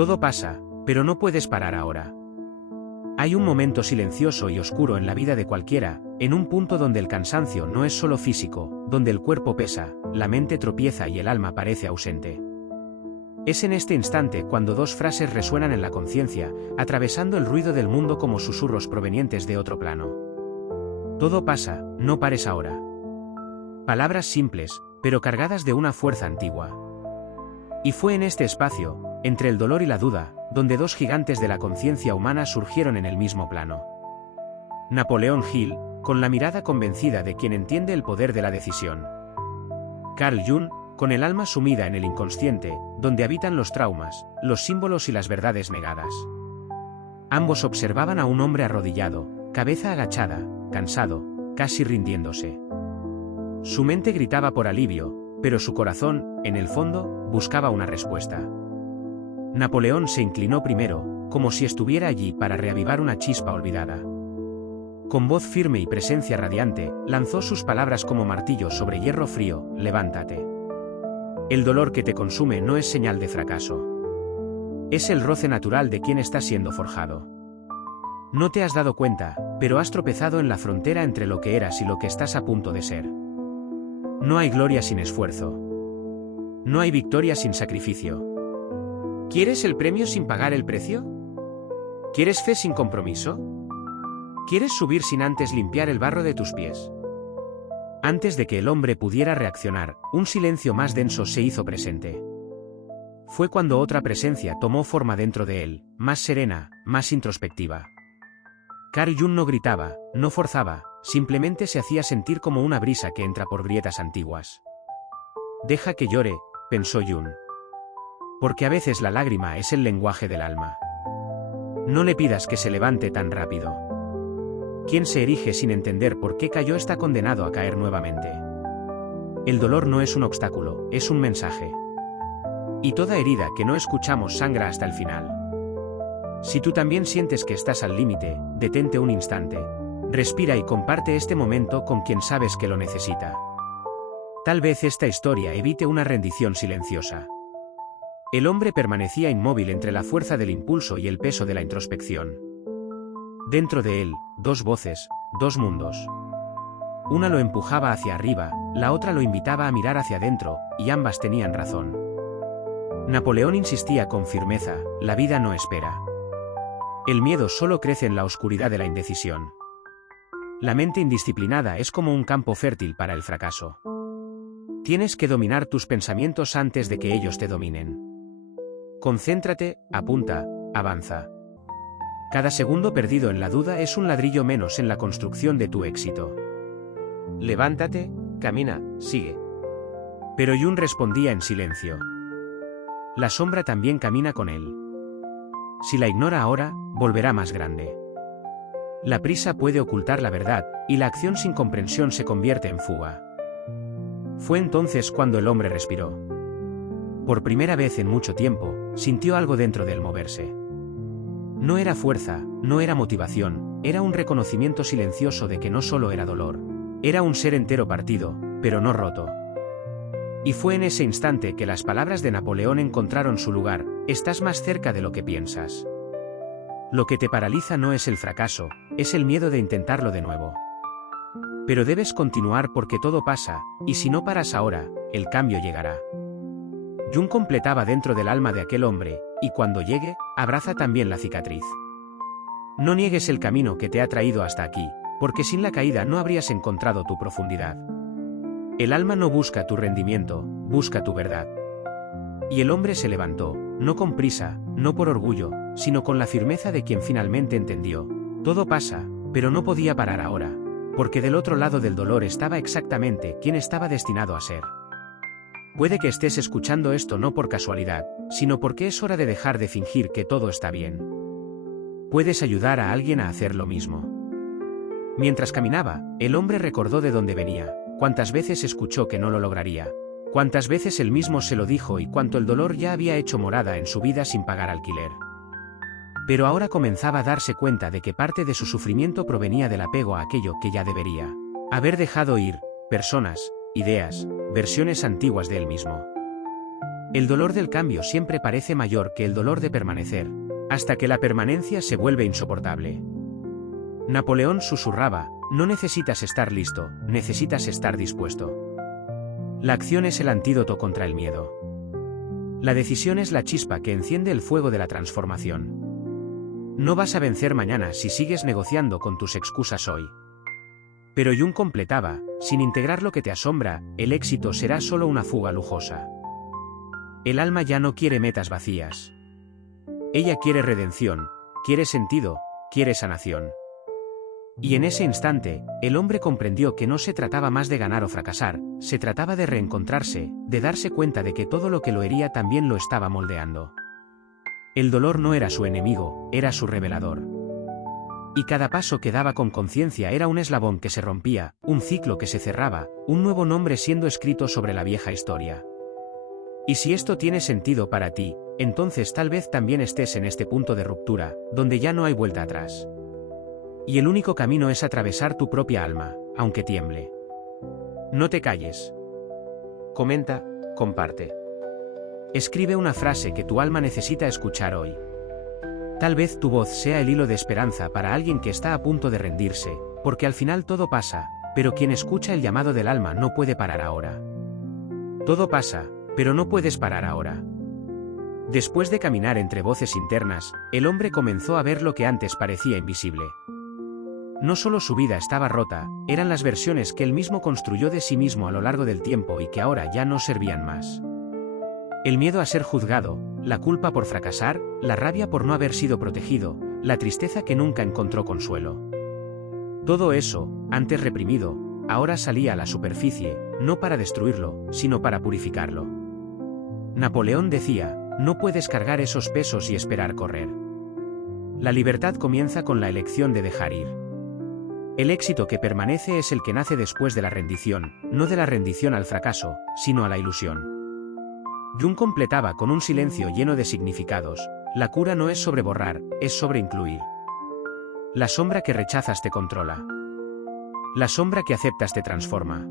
Todo pasa, pero no puedes parar ahora. Hay un momento silencioso y oscuro en la vida de cualquiera, en un punto donde el cansancio no es solo físico, donde el cuerpo pesa, la mente tropieza y el alma parece ausente. Es en este instante cuando dos frases resuenan en la conciencia, atravesando el ruido del mundo como susurros provenientes de otro plano. Todo pasa, no pares ahora. Palabras simples, pero cargadas de una fuerza antigua. Y fue en este espacio, entre el dolor y la duda, donde dos gigantes de la conciencia humana surgieron en el mismo plano. Napoleón Hill, con la mirada convencida de quien entiende el poder de la decisión. Carl Jung, con el alma sumida en el inconsciente, donde habitan los traumas, los símbolos y las verdades negadas. Ambos observaban a un hombre arrodillado, cabeza agachada, cansado, casi rindiéndose. Su mente gritaba por alivio, pero su corazón, en el fondo, buscaba una respuesta. Napoleón se inclinó primero, como si estuviera allí para reavivar una chispa olvidada. Con voz firme y presencia radiante, lanzó sus palabras como martillo sobre hierro frío: levántate. El dolor que te consume no es señal de fracaso. Es el roce natural de quien está siendo forjado. No te has dado cuenta, pero has tropezado en la frontera entre lo que eras y lo que estás a punto de ser. No hay gloria sin esfuerzo. No hay victoria sin sacrificio. ¿Quieres el premio sin pagar el precio? ¿Quieres fe sin compromiso? ¿Quieres subir sin antes limpiar el barro de tus pies? Antes de que el hombre pudiera reaccionar, un silencio más denso se hizo presente. Fue cuando otra presencia tomó forma dentro de él, más serena, más introspectiva. Carl Jung no gritaba, no forzaba, simplemente se hacía sentir como una brisa que entra por grietas antiguas. Deja que llore, pensó Jung. Porque a veces la lágrima es el lenguaje del alma. No le pidas que se levante tan rápido. Quien se erige sin entender por qué cayó está condenado a caer nuevamente. El dolor no es un obstáculo, es un mensaje. Y toda herida que no escuchamos sangra hasta el final. Si tú también sientes que estás al límite, detente un instante. Respira y comparte este momento con quien sabes que lo necesita. Tal vez esta historia evite una rendición silenciosa. El hombre permanecía inmóvil entre la fuerza del impulso y el peso de la introspección. Dentro de él, dos voces, dos mundos. Una lo empujaba hacia arriba, la otra lo invitaba a mirar hacia adentro, y ambas tenían razón. Napoleón insistía con firmeza: la vida no espera. El miedo solo crece en la oscuridad de la indecisión. La mente indisciplinada es como un campo fértil para el fracaso. Tienes que dominar tus pensamientos antes de que ellos te dominen. Concéntrate, apunta, avanza. Cada segundo perdido en la duda es un ladrillo menos en la construcción de tu éxito. Levántate, camina, sigue. Pero Jung respondía en silencio. La sombra también camina con él. Si la ignora ahora, volverá más grande. La prisa puede ocultar la verdad, y la acción sin comprensión se convierte en fuga. Fue entonces cuando el hombre respiró. Por primera vez en mucho tiempo, sintió algo dentro de él moverse. No era fuerza, no era motivación, era un reconocimiento silencioso de que no solo era dolor. Era un ser entero partido, pero no roto. Y fue en ese instante que las palabras de Napoleón encontraron su lugar: estás más cerca de lo que piensas. Lo que te paraliza no es el fracaso, es el miedo de intentarlo de nuevo. Pero debes continuar porque todo pasa, y si no paras ahora, el cambio llegará. Jung completaba dentro del alma de aquel hombre, y cuando llegue, abraza también la cicatriz. No niegues el camino que te ha traído hasta aquí, porque sin la caída no habrías encontrado tu profundidad. El alma no busca tu rendimiento, busca tu verdad. Y el hombre se levantó, no con prisa, no por orgullo, sino con la firmeza de quien finalmente entendió. Todo pasa, pero no podía parar ahora, porque del otro lado del dolor estaba exactamente quien estaba destinado a ser. Puede que estés escuchando esto no por casualidad, sino porque es hora de dejar de fingir que todo está bien. Puedes ayudar a alguien a hacer lo mismo. Mientras caminaba, el hombre recordó de dónde venía, cuántas veces escuchó que no lo lograría, cuántas veces él mismo se lo dijo y cuánto el dolor ya había hecho morada en su vida sin pagar alquiler. Pero ahora comenzaba a darse cuenta de que parte de su sufrimiento provenía del apego a aquello que ya debería haber dejado ir: personas, ideas, versiones antiguas de él mismo. El dolor del cambio siempre parece mayor que el dolor de permanecer, hasta que la permanencia se vuelve insoportable. Napoleón susurraba, no necesitas estar listo, necesitas estar dispuesto. La acción es el antídoto contra el miedo. La decisión es la chispa que enciende el fuego de la transformación. No vas a vencer mañana si sigues negociando con tus excusas hoy. Pero Jung completaba, sin integrar lo que te asombra, el éxito será solo una fuga lujosa. El alma ya no quiere metas vacías. Ella quiere redención, quiere sentido, quiere sanación. Y en ese instante, el hombre comprendió que no se trataba más de ganar o fracasar, se trataba de reencontrarse, de darse cuenta de que todo lo que lo hería también lo estaba moldeando. El dolor no era su enemigo, era su revelador. Y cada paso que daba con conciencia era un eslabón que se rompía, un ciclo que se cerraba, un nuevo nombre siendo escrito sobre la vieja historia. Y si esto tiene sentido para ti, entonces tal vez también estés en este punto de ruptura, donde ya no hay vuelta atrás. Y el único camino es atravesar tu propia alma, aunque tiemble. No te calles. Comenta, comparte. Escribe una frase que tu alma necesita escuchar hoy. Tal vez tu voz sea el hilo de esperanza para alguien que está a punto de rendirse, porque al final todo pasa, pero quien escucha el llamado del alma no puede parar ahora. Todo pasa, pero no puedes parar ahora. Después de caminar entre voces internas, el hombre comenzó a ver lo que antes parecía invisible. No solo su vida estaba rota, eran las versiones que él mismo construyó de sí mismo a lo largo del tiempo y que ahora ya no servían más. El miedo a ser juzgado, la culpa por fracasar, la rabia por no haber sido protegido, la tristeza que nunca encontró consuelo. Todo eso, antes reprimido, ahora salía a la superficie, no para destruirlo, sino para purificarlo. Napoleón decía, no puedes cargar esos pesos y esperar correr. La libertad comienza con la elección de dejar ir. El éxito que permanece es el que nace después de la rendición, no de la rendición al fracaso, sino a la ilusión. Jung completaba con un silencio lleno de significados, la cura no es sobre borrar, es sobre incluir. La sombra que rechazas te controla. La sombra que aceptas te transforma.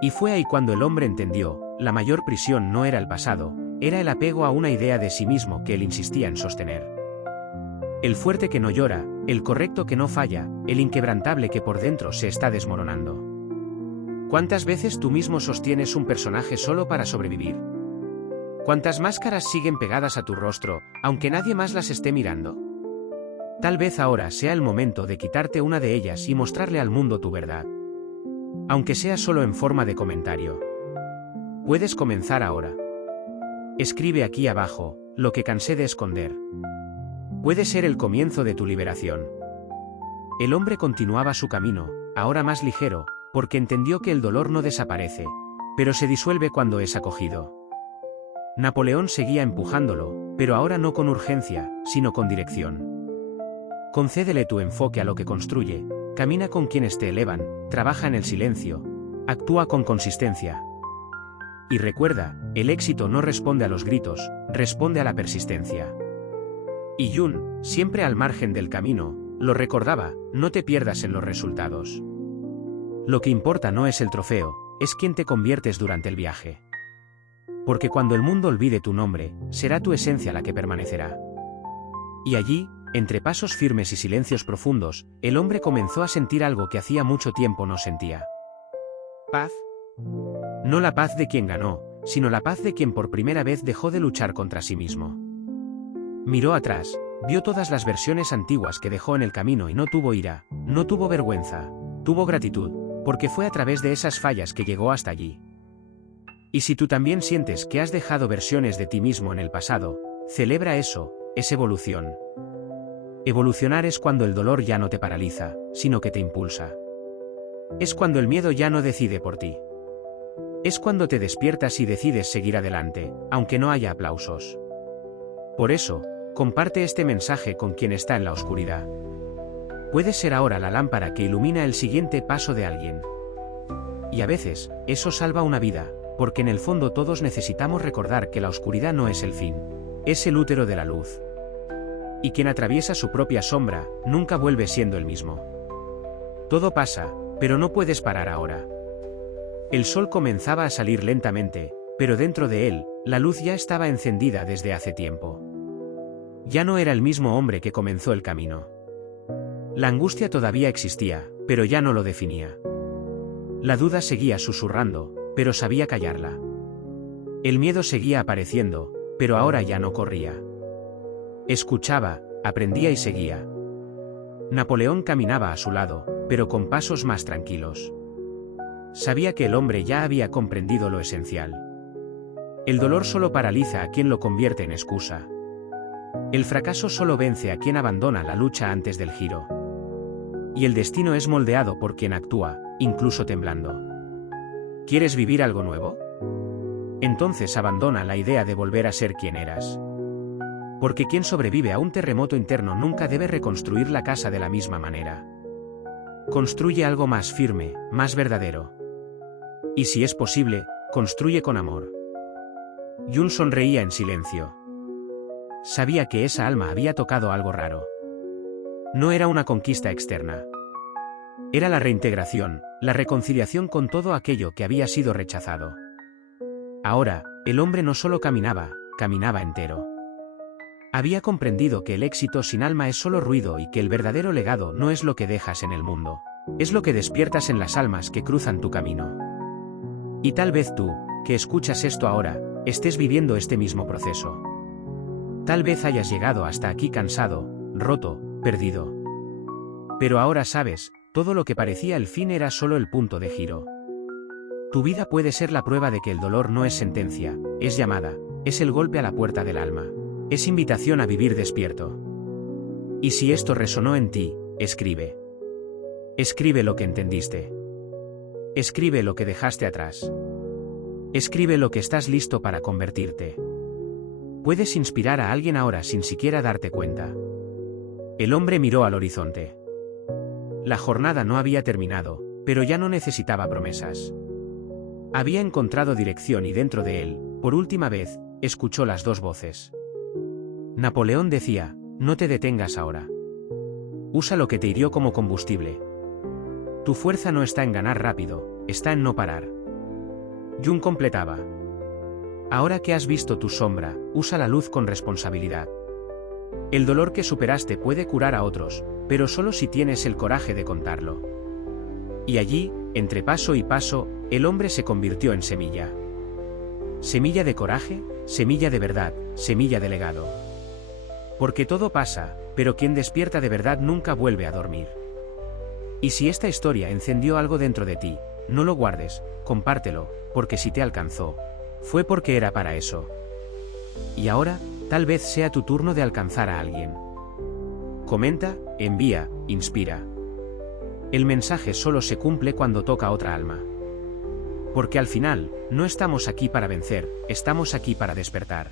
Y fue ahí cuando el hombre entendió, la mayor prisión no era el pasado, era el apego a una idea de sí mismo que él insistía en sostener. El fuerte que no llora, el correcto que no falla, el inquebrantable que por dentro se está desmoronando. ¿Cuántas veces tú mismo sostienes un personaje solo para sobrevivir? ¿Cuántas máscaras siguen pegadas a tu rostro, aunque nadie más las esté mirando? Tal vez ahora sea el momento de quitarte una de ellas y mostrarle al mundo tu verdad. Aunque sea solo en forma de comentario. Puedes comenzar ahora. Escribe aquí abajo, lo que cansé de esconder. Puede ser el comienzo de tu liberación. El hombre continuaba su camino, ahora más ligero, porque entendió que el dolor no desaparece, pero se disuelve cuando es acogido. Napoleón seguía empujándolo, pero ahora no con urgencia, sino con dirección. Concédele tu enfoque a lo que construye, camina con quienes te elevan, trabaja en el silencio, actúa con consistencia. Y recuerda, el éxito no responde a los gritos, responde a la persistencia. Y Jung, siempre al margen del camino, lo recordaba, no te pierdas en los resultados. Lo que importa no es el trofeo, es quién te conviertes durante el viaje. Porque cuando el mundo olvide tu nombre, será tu esencia la que permanecerá. Y allí, entre pasos firmes y silencios profundos, el hombre comenzó a sentir algo que hacía mucho tiempo no sentía. Paz. No la paz de quien ganó, sino la paz de quien por primera vez dejó de luchar contra sí mismo. Miró atrás, vio todas las versiones antiguas que dejó en el camino y no tuvo ira, no tuvo vergüenza, tuvo gratitud, porque fue a través de esas fallas que llegó hasta allí. Y si tú también sientes que has dejado versiones de ti mismo en el pasado, celebra eso, es evolución. Evolucionar es cuando el dolor ya no te paraliza, sino que te impulsa. Es cuando el miedo ya no decide por ti. Es cuando te despiertas y decides seguir adelante, aunque no haya aplausos. Por eso, comparte este mensaje con quien está en la oscuridad. Puedes ser ahora la lámpara que ilumina el siguiente paso de alguien. Y a veces, eso salva una vida, porque en el fondo todos necesitamos recordar que la oscuridad no es el fin, es el útero de la luz. Y quien atraviesa su propia sombra, nunca vuelve siendo el mismo. Todo pasa, pero no puedes parar ahora. El sol comenzaba a salir lentamente, pero dentro de él, La luz ya estaba encendida desde hace tiempo. Ya no era el mismo hombre que comenzó el camino. La angustia todavía existía, pero ya no lo definía. La duda seguía susurrando, pero sabía callarla. El miedo seguía apareciendo, pero ahora ya no corría. Escuchaba, aprendía y seguía. Napoleón caminaba a su lado, pero con pasos más tranquilos. Sabía que el hombre ya había comprendido lo esencial. El dolor solo paraliza a quien lo convierte en excusa. El fracaso solo vence a quien abandona la lucha antes del giro. Y el destino es moldeado por quien actúa, incluso temblando. ¿Quieres vivir algo nuevo? Entonces abandona la idea de volver a ser quien eras. Porque quien sobrevive a un terremoto interno nunca debe reconstruir la casa de la misma manera. Construye algo más firme, más verdadero. Y si es posible, construye con amor. Jun sonreía en silencio. Sabía que esa alma había tocado algo raro. No era una conquista externa. Era la reintegración, la reconciliación con todo aquello que había sido rechazado. Ahora, el hombre no solo caminaba, caminaba entero. Había comprendido que el éxito sin alma es solo ruido y que el verdadero legado no es lo que dejas en el mundo, es lo que despiertas en las almas que cruzan tu camino. Y tal vez tú, que escuchas esto ahora, estés viviendo este mismo proceso. Tal vez hayas llegado hasta aquí cansado, roto, perdido. Pero ahora sabes, todo lo que parecía el fin era solo el punto de giro. Tu vida puede ser la prueba de que el dolor no es sentencia, es llamada, es el golpe a la puerta del alma. Es invitación a vivir despierto. Y si esto resonó en ti, escribe. Escribe lo que entendiste. Escribe lo que dejaste atrás. Escribe lo que estás listo para convertirte. Puedes inspirar a alguien ahora sin siquiera darte cuenta. El hombre miró al horizonte. La jornada no había terminado, pero ya no necesitaba promesas. Había encontrado dirección y dentro de él, por última vez, escuchó las dos voces. Napoleón decía, no te detengas ahora. Usa lo que te hirió como combustible. Tu fuerza no está en ganar rápido, está en no parar. Jung completaba. Ahora que has visto tu sombra, usa la luz con responsabilidad. El dolor que superaste puede curar a otros, pero solo si tienes el coraje de contarlo. Y allí, entre paso y paso, el hombre se convirtió en semilla. Semilla de coraje, semilla de verdad, semilla de legado. Porque todo pasa, pero quien despierta de verdad nunca vuelve a dormir. Y si esta historia encendió algo dentro de ti, no lo guardes, compártelo, porque si te alcanzó, fue porque era para eso. Y ahora, tal vez sea tu turno de alcanzar a alguien. Comenta, envía, inspira. El mensaje solo se cumple cuando toca otra alma. Porque al final, no estamos aquí para vencer, estamos aquí para despertar.